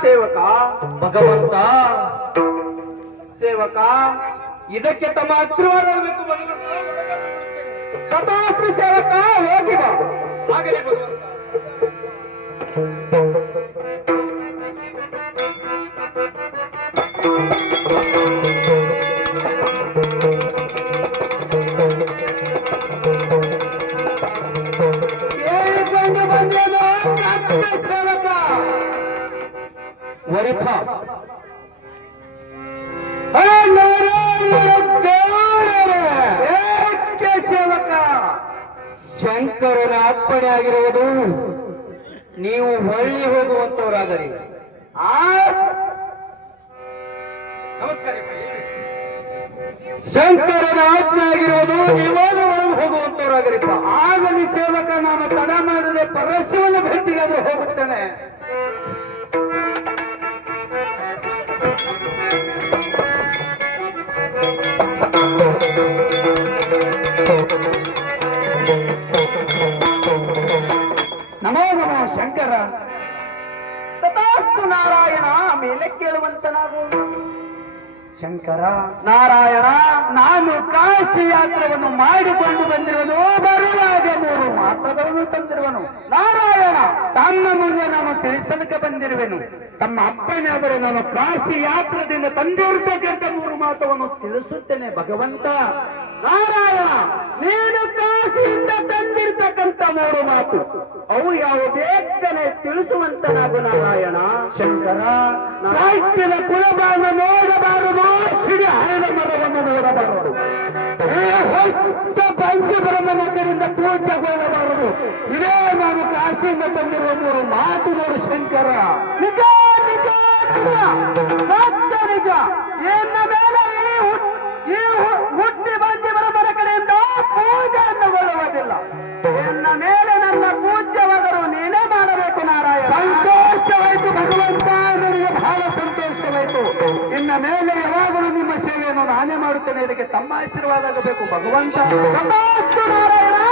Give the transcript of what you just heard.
ಸೇವಕ. ಭಗವಂತ. ಸೇವಕ ಇದಕ್ಕೆ ತಮ್ಮ ಆಶೀರ್ವಾದ ತಥಾಸ್ತು ಸೇವಕ ಹೋಗಿ ಬಾ. ಆಗಲಿ ಭಗವಂತ. ಸೇವಕ ಶಂಕರನ ಅಪ್ಪಣೆ ಆಗಿರುವುದು ನೀವು ಹೊಳ್ಳಿ ಹೋಗುವಂತವರಾದರೆ. ಆ ನಮಸ್ಕಾರ ಶಂಕರನ ಆಜ್ಞೆ ಆಗಿರುವುದು ನೀವಾದ್ರೂ ಒಳಗೆ ಹೋಗುವಂತವರಾಗರಿಪ್ಪ. ಆಗಲಿ ಶಂಕರ. ತಥಾಸ್ತು ನಾರಾಯಣ, ಮೇಲೆ ಕೇಳುವಂತನಾಗು ಶಂಕರ, ನಾರಾಯಣ, ನಾನು ಕಾಶಿ ಯಾತ್ರವನ್ನು ಮಾಡಿಕೊಂಡು ಬಂದಿರುವನು, ಬರುವಾಗ ಮೂರು ಮಾತ್ರಗಳನ್ನು ತಂದಿರುವನು. ನಾರಾಯಣ, ತನ್ನ ಮುಂದೆ ನಾನು ತಿಳಿಸಲಿಕ್ಕೆ ಬಂದಿರುವೆನು. ತಮ್ಮ ಅಪ್ಪನಾದರೂ ನಾನು ಕಾಶಿ ಯಾತ್ರದಿಂದ ತಂದಿರತಕ್ಕಂಥ ಮೂರು ಮಾತವನ್ನು ತಿಳಿಸುತ್ತೇನೆ ಭಗವಂತ. ನಾರಾಯಣ ಮೂರು ಮಾತು. ಅವು ಯಾವ ಬೇಗನೆ ತಿಳಿಸುವಂತನಾಗು ನಾರಾಯಣ. ಶಂಕರ ಸಾಹಿತ್ಯದ ಕುಲಭಾಗ ನೋಡಬಾರದು. ಸಿಡಿ ಹರಳ ಮರವನ್ನು ನೋಡಬಾರದು. ಏ ಮಕ್ಕಳಿಂದ ಪೂಜೆಗೊಳ್ಳಬಾರದು ಇದೇ ನಾನು ಕಾಶಿಯಿಂದ ಬಂದಿರುವ ಮೂರು ಮಾತು ನೋಡು ಶಂಕರ. ನಿಜ? ಮೇಲೆ ನನ್ನ ಪೂಜ್ಯವಾದರೂ ನೀನೇ ಮಾಡಬೇಕು ನಾರಾಯಣ. ಸಂತೋಷವಾಯಿತು ಭಗವಂತ ನನಗೆ ಬಹಳ ಸಂತೋಷವಾಯಿತು. ಇನ್ನ ಮೇಲೆ ಯಾವಾಗಲೂ ನಿಮ್ಮ ಸೇವೆಯನ್ನು ನಾನೇ ಮಾಡುತ್ತೇನೆ ಇದಕ್ಕೆ ತಮ್ಮ ಆಶೀರ್ವಾದ ಆಗಬೇಕು ಭಗವಂತ. ಸಂತೋಷ ನಾರಾಯಣ.